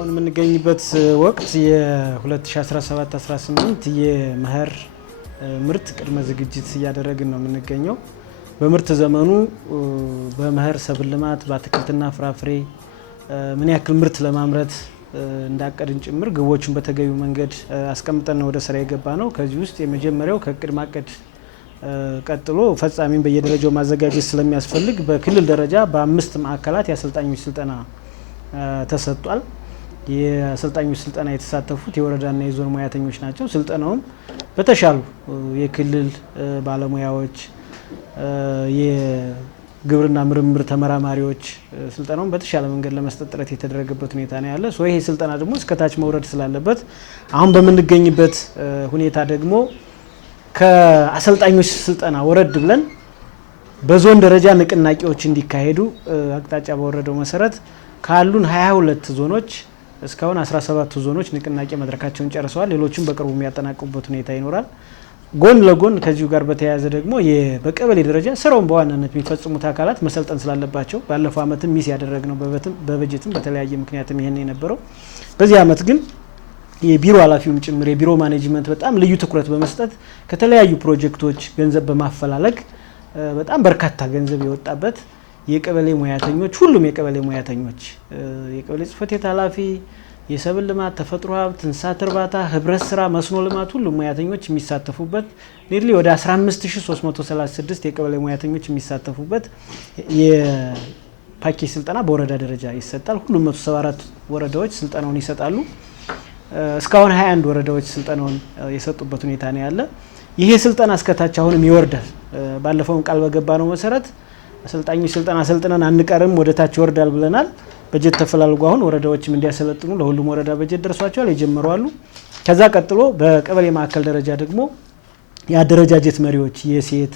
አሁን የምንገኝበት ወቅት የ2017-18 የመኸር ምርት ቅድመ ዝግጅት እያደረግን ነው የምንገኘው። በምርት ዘመኑ በመኸር ሰብል ልማት በአትክልትና ፍራፍሬ ምን ያክል ምርት ለማምረት እንዳቀድን ጭምር ግቦችን በተገቢው መንገድ አስቀምጠን ወደ ስራ የገባ ነው። ከዚህ ውስጥ የመጀመሪያው ከእቅድ ማቀድ ቀጥሎ ፈጻሚን በየደረጃው ማዘጋጀት ስለሚያስፈልግ በክልል ደረጃ በ5 ማዕከላት የአሰልጣኞች ስልጠና ተሰጥቷል። የአሰልጣኞች ስልጠና የተሳተፉት የወረዳና የዞን ሙያተኞች ናቸው። ስልጠናውም በተሻሉ የክልል ባለሙያዎች፣ የግብርና ምርምር ተመራማሪዎች ስልጠናውን በተሻለ መንገድ ለመስጠት ጥረት የተደረገበት ሁኔታ ነው ያለ። ይሄ ስልጠና ደግሞ እስከታች መውረድ ስላለበት አሁን በምንገኝበት ሁኔታ ደግሞ ከአሰልጣኞች ስልጠና ወረድ ብለን በዞን ደረጃ ንቅናቄዎች እንዲካሄዱ አቅጣጫ በወረደው መሰረት ካሉን 22 ዞኖች እስካሁን 17 ዞኖች ንቅናቄ መድረካቸውን ጨርሰዋል። ሌሎችም በቅርቡ የሚያጠናቅቁበት ሁኔታ ይኖራል። ጎን ለጎን ከዚሁ ጋር በተያያዘ ደግሞ በቀበሌ ደረጃ ስራውን በዋናነት የሚፈጽሙት አካላት መሰልጠን ስላለባቸው ባለፈው ዓመትም ሚስ ያደረግነው በበጀትም በተለያየ ምክንያትም ይሄን የነበረው በዚህ ዓመት ግን የቢሮ ኃላፊውም ጭምር የቢሮ ማኔጅመንት በጣም ልዩ ትኩረት በመስጠት ከተለያዩ ፕሮጀክቶች ገንዘብ በማፈላለግ በጣም በርካታ ገንዘብ የወጣበት የቀበሌ ሙያተኞች ሁሉም የቀበሌ ሙያተኞች የቀበሌ ጽሕፈት ቤት ኃላፊ፣ የሰብል ልማት፣ ተፈጥሮ ሀብት፣ እንስሳት እርባታ፣ ህብረት ስራ፣ መስኖ ልማት ሁሉም ሙያተኞች የሚሳተፉበት ኒርሊ ወደ 15336 የቀበሌ ሙያተኞች የሚሳተፉበት የፓኬጅ ስልጠና በወረዳ ደረጃ ይሰጣል። ሁሉም 174 ወረዳዎች ስልጠናውን ይሰጣሉ። እስካሁን 21 ወረዳዎች ስልጠናውን የሰጡበት ሁኔታ ነው ያለ። ይሄ ስልጠና እስከታች አሁንም ይወርዳል። ባለፈውን ቃል በገባ ነው መሰረት አሰልጣኞች ስልጠና ሰልጥነን አንቀርም ወደ ታች ይወርዳል ብለናል። በጀት ተፈላልጎ አሁን ወረዳዎችም እንዲያሰለጥኑ ለሁሉም ወረዳ በጀት ደርሷቸዋል፣ የጀመሩ አሉ። ከዛ ቀጥሎ በቀበሌ ማዕከል ደረጃ ደግሞ የአደረጃጀት መሪዎች የሴት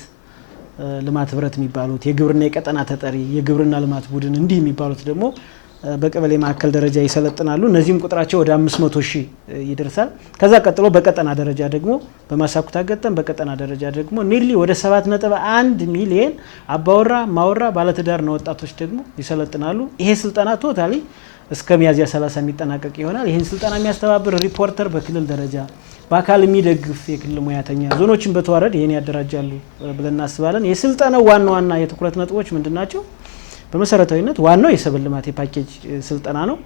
ልማት ህብረት የሚባሉት የግብርና የቀጠና ተጠሪ የግብርና ልማት ቡድን እንዲህ የሚባሉት ደግሞ በቀበሌ ማዕከል ደረጃ ይሰለጥናሉ። እነዚህም ቁጥራቸው ወደ 500,000 ይደርሳል። ከዛ ቀጥሎ በቀጠና ደረጃ ደግሞ በማሳኩታ ገጠም በቀጠና ደረጃ ደግሞ ኒርሊ ወደ 7.1 ሚሊዮን አባወራ ማወራ ባለትዳርና ወጣቶች ደግሞ ይሰለጥናሉ። ይሄ ስልጠና ቶታሊ እስከ ሚያዝያ 30 የሚጠናቀቅ ይሆናል። ይህን ስልጠና የሚያስተባብር ሪፖርተር በክልል ደረጃ በአካል የሚደግፍ የክልል ሙያተኛ ዞኖችን በተዋረድ ይህን ያደራጃሉ ብለን እናስባለን። የስልጠናው ዋና ዋና የትኩረት ነጥቦች ምንድን ናቸው? በመሰረታዊነት ዋናው የሰብል ልማት የፓኬጅ ስልጠና ነው።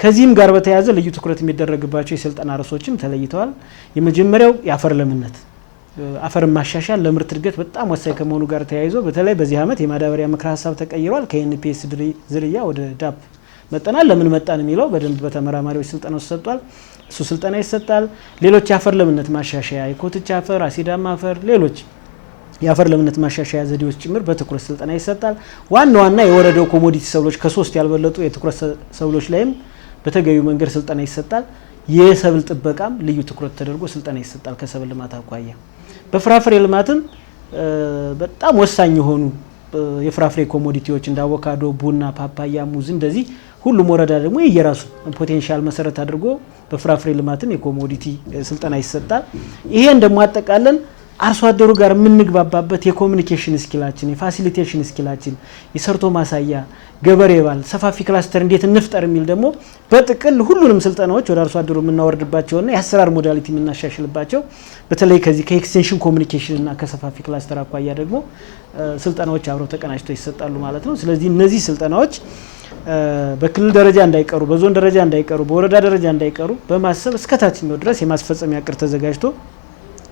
ከዚህም ጋር በተያያዘ ልዩ ትኩረት የሚደረግባቸው የስልጠና ርዕሶችም ተለይተዋል። የመጀመሪያው የአፈር ለምነት አፈርን ማሻሻል ለምርት እድገት በጣም ወሳኝ ከመሆኑ ጋር ተያይዞ በተለይ በዚህ ዓመት የማዳበሪያ ምክረ ሀሳብ ተቀይሯል። ከኤንፒኤስ ዝርያ ወደ ዳፕ መጠናል። ለምን መጣን የሚለው በደንብ በተመራማሪዎች ስልጠና ተሰጥቷል። እሱ ስልጠና ይሰጣል። ሌሎች የአፈር ለምነት ማሻሻያ የኮትቻ አፈር፣ አሲዳማ አፈር፣ ሌሎች የአፈር ለምነት ማሻሻያ ዘዴዎች ጭምር በትኩረት ስልጠና ይሰጣል። ዋና ዋና የወረዳው ኮሞዲቲ ሰብሎች ከ3 ያልበለጡ የትኩረት ሰብሎች ላይም በተገቢው መንገድ ስልጠና ይሰጣል። የሰብል ጥበቃም ልዩ ትኩረት ተደርጎ ስልጠና ይሰጣል። ከሰብል ልማት አኳያ በፍራፍሬ ልማትም በጣም ወሳኝ የሆኑ የፍራፍሬ ኮሞዲቲዎች እንደ አቮካዶ፣ ቡና፣ ፓፓያ፣ ሙዝ እንደዚህ ሁሉም ወረዳ ደግሞ የየራሱ ፖቴንሻል መሰረት አድርጎ በፍራፍሬ ልማትም የኮሞዲቲ ስልጠና ይሰጣል። ይሄን ደግሞ አጠቃለን አርሶ አደሩ ጋር የምንግባባበት የኮሚኒኬሽን ስኪላችን የፋሲሊቴሽን ስኪላችን የሰርቶ ማሳያ ገበሬ ባል ሰፋፊ ክላስተር እንዴት እንፍጠር የሚል ደግሞ በጥቅል ሁሉንም ስልጠናዎች ወደ አርሶ አደሩ የምናወርድባቸውና የአሰራር ሞዳሊቲ የምናሻሽልባቸው በተለይ ከዚህ ከኤክስቴንሽን ኮሚኒኬሽን እና ከሰፋፊ ክላስተር አኳያ ደግሞ ስልጠናዎች አብረው ተቀናጅተው ይሰጣሉ ማለት ነው። ስለዚህ እነዚህ ስልጠናዎች በክልል ደረጃ እንዳይቀሩ፣ በዞን ደረጃ እንዳይቀሩ፣ በወረዳ ደረጃ እንዳይቀሩ በማሰብ እስከታችኛው ድረስ የማስፈጸሚያ እቅድ ተዘጋጅቶ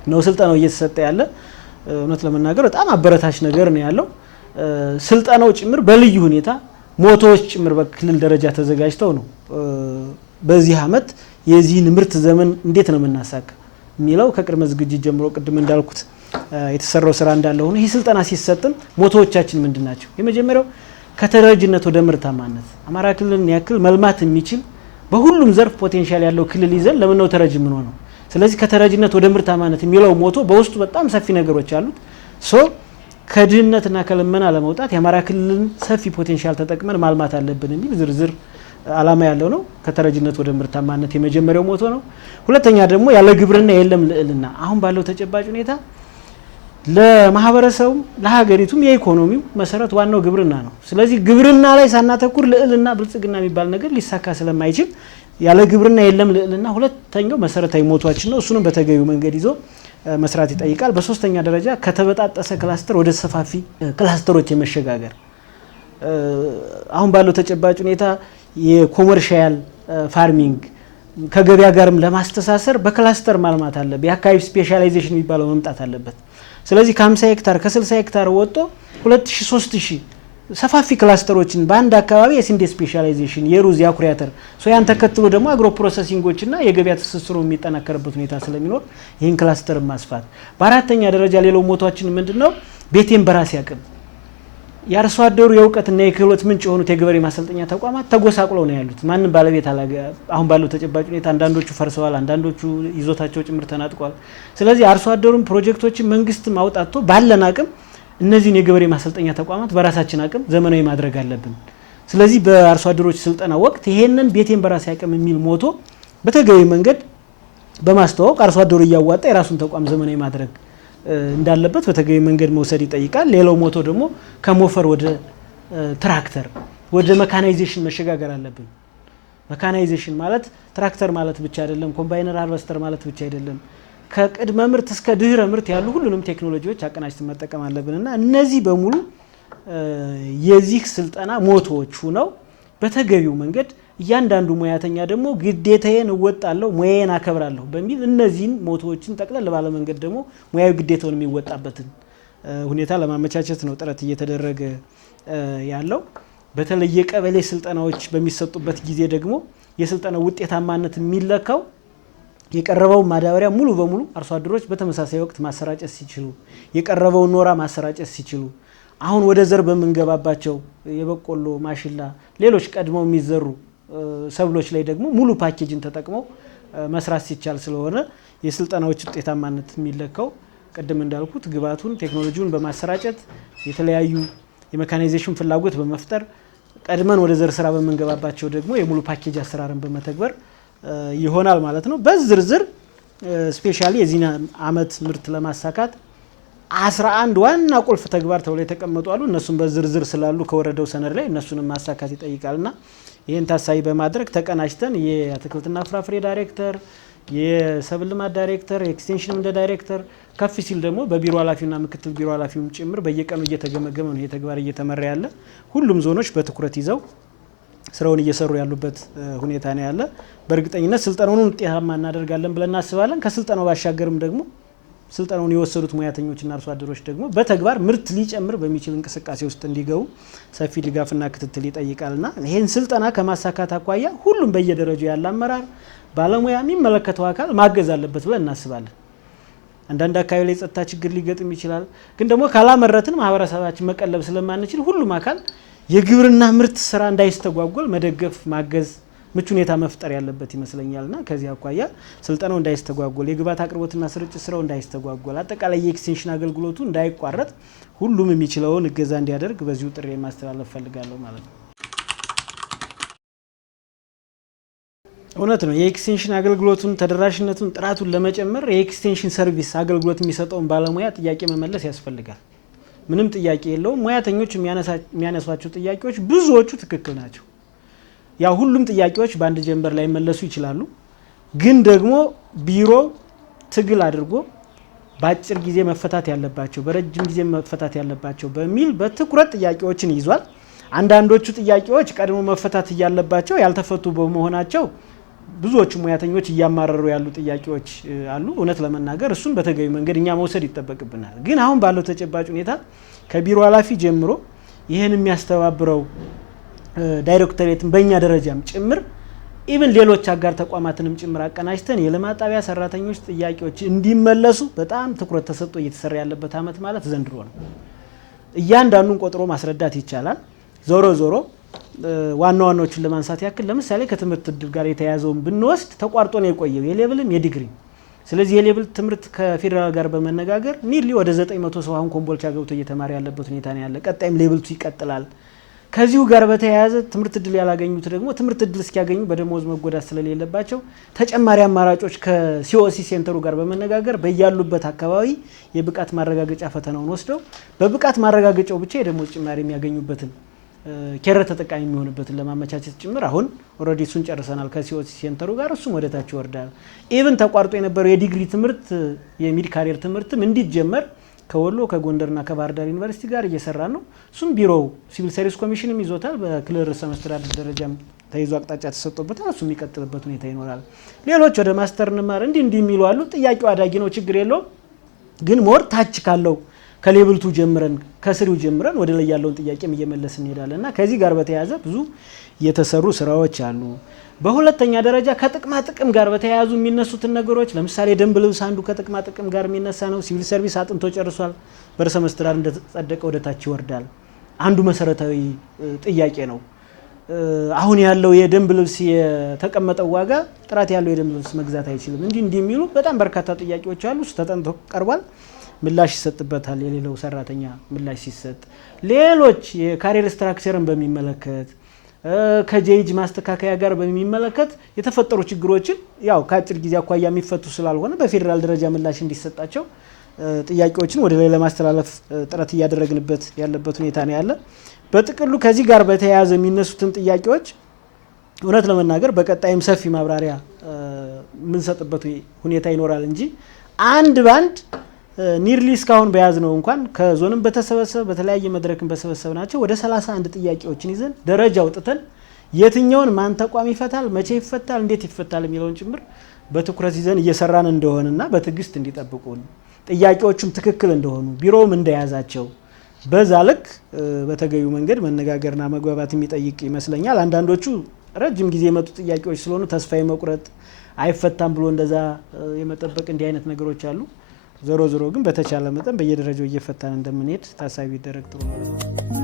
ነው ስልጠናው እየተሰጠ ያለ። እውነት ለመናገር በጣም አበረታች ነገር ነው ያለው። ስልጠናው ጭምር በልዩ ሁኔታ ሞቶዎች ጭምር በክልል ደረጃ ተዘጋጅተው ነው በዚህ ዓመት የዚህን ምርት ዘመን እንዴት ነው የምናሳካ የሚለው ከቅድመ ዝግጅት ጀምሮ ቅድም እንዳልኩት የተሰራው ስራ እንዳለ ሆኖ ይህ ስልጠና ሲሰጥም ሞቶዎቻችን ምንድን ናቸው? የመጀመሪያው ከተረጅነት ወደ ምርታማነት አማራ ክልልን ያክል መልማት የሚችል በሁሉም ዘርፍ ፖቴንሻል ያለው ክልል ይዘን ለምን ነው ተረጅ ምን ሆነው? ስለዚህ ከተረጅነት ወደ ምርታማነት የሚለው ሞቶ በውስጡ በጣም ሰፊ ነገሮች አሉት። ከድህነትና ከልመና ለመውጣት የአማራ ክልልን ሰፊ ፖቴንሻል ተጠቅመን ማልማት አለብን የሚል ዝርዝር አላማ ያለው ነው። ከተረጅነት ወደ ምርታማነት የመጀመሪያው ሞቶ ነው። ሁለተኛ ደግሞ ያለ ግብርና የለም ልዕልና። አሁን ባለው ተጨባጭ ሁኔታ ለማህበረሰቡ ለሀገሪቱም የኢኮኖሚው መሰረት ዋናው ግብርና ነው። ስለዚህ ግብርና ላይ ሳናተኩር ልዕልና ብልጽግና የሚባል ነገር ሊሳካ ስለማይችል ያለ ግብርና የለም ልዕልና ሁለተኛው መሰረታዊ ሞቷችን ነው። እሱንም በተገቢው መንገድ ይዞ መስራት ይጠይቃል። በሶስተኛ ደረጃ ከተበጣጠሰ ክላስተር ወደ ሰፋፊ ክላስተሮች የመሸጋገር አሁን ባለው ተጨባጭ ሁኔታ የኮመርሻል ፋርሚንግ ከገበያ ጋርም ለማስተሳሰር በክላስተር ማልማት አለበት። የአካባቢ ስፔሻላይዜሽን የሚባለው መምጣት አለበት። ስለዚህ ከ50 ሄክታር ከ60 ሄክታር ወጥቶ 2000 3000 ሰፋፊ ክላስተሮችን በአንድ አካባቢ የስንዴ ስፔሻላይዜሽን የሩዝ የአኩሪ አተር ያን ተከትሎ ደግሞ አግሮ ፕሮሰሲንጎችና የገበያ ትስስሩ የሚጠናከርበት ሁኔታ ስለሚኖር ይህን ክላስተር ማስፋት። በአራተኛ ደረጃ ሌላው ሞቷችን ምንድነው? ቤቴን በራሴ አቅም የአርሶ አደሩ የእውቀትና የክህሎት ምንጭ የሆኑት የገበሬ ማሰልጠኛ ተቋማት ተጎሳቅለው ነው ያሉት። ማንም ባለቤት አሁን ባለው ተጨባጭ ሁኔታ አንዳንዶቹ ፈርሰዋል፣ አንዳንዶቹ ይዞታቸው ጭምር ተናጥቋል። ስለዚህ አርሶ አደሩም ፕሮጀክቶችን መንግስት ማውጣቶ ባለን አቅም እነዚህን የገበሬ ማሰልጠኛ ተቋማት በራሳችን አቅም ዘመናዊ ማድረግ አለብን። ስለዚህ በአርሶ አደሮች ስልጠና ወቅት ይሄንን ቤቴን በራሴ አቅም የሚል ሞቶ በተገቢ መንገድ በማስተዋወቅ አርሶ አደሩ እያዋጣ የራሱን ተቋም ዘመናዊ ማድረግ እንዳለበት በተገቢ መንገድ መውሰድ ይጠይቃል። ሌላው ሞቶ ደግሞ ከሞፈር ወደ ትራክተር ወደ መካናይዜሽን መሸጋገር አለብን። መካናይዜሽን ማለት ትራክተር ማለት ብቻ አይደለም፣ ኮምባይነር ሃርቨስተር ማለት ብቻ አይደለም። ከቅድመ ምርት እስከ ድህረ ምርት ያሉ ሁሉንም ቴክኖሎጂዎች አቀናጅተን መጠቀም አለብንና እነዚህ በሙሉ የዚህ ስልጠና ሞቶዎች ሆነው በተገቢው መንገድ እያንዳንዱ ሙያተኛ ደግሞ ግዴታዬን እወጣለሁ ሙያዬን አከብራለሁ በሚል እነዚህን ሞቶዎችን ጠቅለል ባለ መንገድ ደግሞ ሙያዊ ግዴታውን የሚወጣበትን ሁኔታ ለማመቻቸት ነው ጥረት እየተደረገ ያለው። በተለይ የቀበሌ ስልጠናዎች በሚሰጡበት ጊዜ ደግሞ የስልጠናው ውጤታማነት የሚለካው የቀረበው ማዳበሪያ ሙሉ በሙሉ አርሶ አደሮች በተመሳሳይ ወቅት ማሰራጨት ሲችሉ፣ የቀረበው ኖራ ማሰራጨት ሲችሉ፣ አሁን ወደ ዘር በመንገባባቸው የበቆሎ ማሽላ፣ ሌሎች ቀድመው የሚዘሩ ሰብሎች ላይ ደግሞ ሙሉ ፓኬጅን ተጠቅመው መስራት ሲቻል ስለሆነ የስልጠናዎች ውጤታማነት የሚለካው ቀደም እንዳልኩት ግብዓቱን ቴክኖሎጂውን በማሰራጨት የተለያዩ የሜካናይዜሽን ፍላጎት በመፍጠር ቀድመን ወደ ዘር ስራ በመንገባባቸው ደግሞ የሙሉ ፓኬጅ አሰራርን በመተግበር ይሆናል ማለት ነው። በዝርዝር ስፔሻሊ የዚህ አመት ምርት ለማሳካት 11 ዋና ቁልፍ ተግባር ተብሎ የተቀመጡ አሉ። እነሱም በዝርዝር ስላሉ ከወረደው ሰነድ ላይ እነሱንም ማሳካት ይጠይቃልና ይህን ታሳቢ በማድረግ ተቀናጅተን የአትክልትና ፍራፍሬ ዳይሬክተር፣ የሰብል ልማት ዳይሬክተር፣ ኤክስቴንሽን እንደ ዳይሬክተር ከፍ ሲል ደግሞ በቢሮ ኃላፊውና ምክትል ቢሮ ኃላፊውም ጭምር በየቀኑ እየተገመገመ ነው ይሄ ተግባር እየተመራ ያለ። ሁሉም ዞኖች በትኩረት ይዘው ስራውን እየሰሩ ያሉበት ሁኔታ ነው ያለ። በእርግጠኝነት ስልጠናውን ውጤታማ እናደርጋለን ብለን እናስባለን። ከስልጠናው ባሻገርም ደግሞ ስልጠናውን የወሰዱት ሙያተኞችና አርሶ አደሮች ደግሞ በተግባር ምርት ሊጨምር በሚችል እንቅስቃሴ ውስጥ እንዲገቡ ሰፊ ድጋፍና ክትትል ይጠይቃልና ይሄን ስልጠና ከማሳካት አኳያ ሁሉም በየደረጃው ያለ አመራር፣ ባለሙያ፣ የሚመለከተው አካል ማገዝ አለበት ብለን እናስባለን። አንዳንድ አካባቢ ላይ ጸጥታ ችግር ሊገጥም ይችላል። ግን ደግሞ ካላመረትን ማህበረሰባችን መቀለብ ስለማንችል ሁሉም አካል የግብርና ምርት ስራ እንዳይስተጓጎል መደገፍ፣ ማገዝ፣ ምቹ ሁኔታ መፍጠር ያለበት ይመስለኛልና ከዚህ አኳያ ስልጠናው እንዳይስተጓጎል፣ የግብዓት አቅርቦትና ስርጭት ስራው እንዳይስተጓጎል፣ አጠቃላይ የኤክስቴንሽን አገልግሎቱ እንዳይቋረጥ ሁሉም የሚችለውን እገዛ እንዲያደርግ በዚሁ ጥሪ ማስተላለፍ ፈልጋለሁ ማለት ነው። እውነት ነው። የኤክስቴንሽን አገልግሎቱን ተደራሽነቱን፣ ጥራቱን ለመጨመር የኤክስቴንሽን ሰርቪስ አገልግሎት የሚሰጠውን ባለሙያ ጥያቄ መመለስ ያስፈልጋል። ምንም ጥያቄ የለውም። ሙያተኞች የሚያነሷቸው ጥያቄዎች ብዙዎቹ ትክክል ናቸው። ያ ሁሉም ጥያቄዎች በአንድ ጀንበር ላይ መለሱ ይችላሉ። ግን ደግሞ ቢሮ ትግል አድርጎ በአጭር ጊዜ መፈታት ያለባቸው፣ በረጅም ጊዜ መፈታት ያለባቸው በሚል በትኩረት ጥያቄዎችን ይዟል። አንዳንዶቹ ጥያቄዎች ቀድሞ መፈታት እያለባቸው ያልተፈቱ በመሆናቸው ብዙዎቹ ሙያተኞች እያማረሩ ያሉ ጥያቄዎች አሉ። እውነት ለመናገር እሱን በተገቢ መንገድ እኛ መውሰድ ይጠበቅብናል። ግን አሁን ባለው ተጨባጭ ሁኔታ ከቢሮ ኃላፊ ጀምሮ ይህን የሚያስተባብረው ዳይሬክቶሬትን በእኛ ደረጃም ጭምር ኢቭን ሌሎች አጋር ተቋማትንም ጭምር አቀናጅተን የልማት ጣቢያ ሰራተኞች ጥያቄዎች እንዲመለሱ በጣም ትኩረት ተሰጥቶ እየተሰራ ያለበት አመት ማለት ዘንድሮ ነው። እያንዳንዱን ቆጥሮ ማስረዳት ይቻላል። ዞሮ ዞሮ ዋና ዋናዎችን ለማንሳት ያክል ለምሳሌ ከትምህርት እድል ጋር የተያያዘውን ብንወስድ ተቋርጦ ነው የቆየው የሌብልም የዲግሪ። ስለዚህ የሌብል ትምህርት ከፌዴራል ጋር በመነጋገር ኒርሊ ወደ 900 ሰው አሁን ኮምቦልቻ ገብቶ እየተማረ ያለበት ሁኔታ ነው ያለ። ቀጣይም ሌብልቱ ይቀጥላል። ከዚሁ ጋር በተያያዘ ትምህርት እድል ያላገኙት ደግሞ ትምህርት እድል እስኪያገኙ በደሞዝ መጎዳት ስለሌለባቸው ተጨማሪ አማራጮች ከሲኦሲ ሴንተሩ ጋር በመነጋገር በያሉበት አካባቢ የብቃት ማረጋገጫ ፈተናውን ወስደው በብቃት ማረጋገጫው ብቻ የደሞዝ ጭማሪ የሚያገኙበትን ኬር ተጠቃሚ የሚሆንበትን ለማመቻቸት ጭምር አሁን ኦሬዲ እሱን ጨርሰናል ከሲኦሲ ሴንተሩ ጋር እሱም ወደታች ይወርዳል። ኢቭን ተቋርጦ የነበረው የዲግሪ ትምህርት የሚድ ካሪየር ትምህርትም እንዲጀመር ከወሎ ከጎንደርና ከባህር ዳር ዩኒቨርሲቲ ጋር እየሰራን ነው። እሱም ቢሮው ሲቪል ሰርቪስ ኮሚሽንም ይዞታል። በክልል ርዕሰ መስተዳድር ደረጃም ተይዞ አቅጣጫ ተሰጥቶበታል። እሱ የሚቀጥልበት ሁኔታ ይኖራል። ሌሎች ወደ ማስተር እንማር እንዲህ የሚሉ አሉ። ጥያቄው አዳጊ ነው፣ ችግር የለውም። ግን ሞር ታች ካለው ከሌቭል2 ጀምረን ከስሪው ጀምረን ወደ ላይ ያለውን ጥያቄም እየመለስን እንሄዳለን እና ከዚህ ጋር በተያያዘ ብዙ የተሰሩ ስራዎች አሉ። በሁለተኛ ደረጃ ከጥቅማ ጥቅም ጋር በተያያዙ የሚነሱትን ነገሮች ለምሳሌ ደንብ ልብስ አንዱ ከጥቅማ ጥቅም ጋር የሚነሳ ነው። ሲቪል ሰርቪስ አጥንቶ ጨርሷል። በርዕሰ መስተዳድር እንደተጸደቀ ወደ ታች ይወርዳል። አንዱ መሰረታዊ ጥያቄ ነው። አሁን ያለው የደንብ ልብስ የተቀመጠው ዋጋ ጥራት ያለው የደንብ ልብስ መግዛት አይችልም። እንዲህ የሚሉ በጣም በርካታ ጥያቄዎች አሉ። እሱ ተጠንቶ ቀርቧል። ምላሽ ይሰጥበታል። የሌለው ሰራተኛ ምላሽ ሲሰጥ ሌሎች የካሪየር ስትራክቸርን በሚመለከት ከጄጅ ማስተካከያ ጋር በሚመለከት የተፈጠሩ ችግሮችን ያው ከአጭር ጊዜ አኳያ የሚፈቱ ስላልሆነ በፌዴራል ደረጃ ምላሽ እንዲሰጣቸው ጥያቄዎችን ወደ ላይ ለማስተላለፍ ጥረት እያደረግንበት ያለበት ሁኔታ ነው ያለ። በጥቅሉ ከዚህ ጋር በተያያዘ የሚነሱትን ጥያቄዎች እውነት ለመናገር በቀጣይም ሰፊ ማብራሪያ የምንሰጥበት ሁኔታ ይኖራል እንጂ አንድ ባንድ ኒርሊ እስካሁን በያዝ ነው እንኳን ከዞንም በተሰበሰበ በተለያየ መድረክን በሰበሰብናቸው ወደ 31 ጥያቄዎችን ይዘን ደረጃ አውጥተን የትኛውን ማን ተቋም ይፈታል፣ መቼ ይፈታል፣ እንዴት ይፈታል የሚለውን ጭምር በትኩረት ይዘን እየሰራን እንደሆነና በትዕግስት እንዲጠብቁን ጥያቄዎቹም ትክክል እንደሆኑ ቢሮውም እንደያዛቸው በዛ ልክ በተገቢው መንገድ መነጋገርና መግባባት የሚጠይቅ ይመስለኛል። አንዳንዶቹ ረጅም ጊዜ የመጡ ጥያቄዎች ስለሆኑ ተስፋ የመቁረጥ አይፈታም ብሎ እንደዛ የመጠበቅ እንዲህ አይነት ነገሮች አሉ። ዞሮ ግን በተቻለ መጠን በየደረጃው እየፈታን እንደምንሄድ ታሳቢ ይደረግ ጥሩ ነው።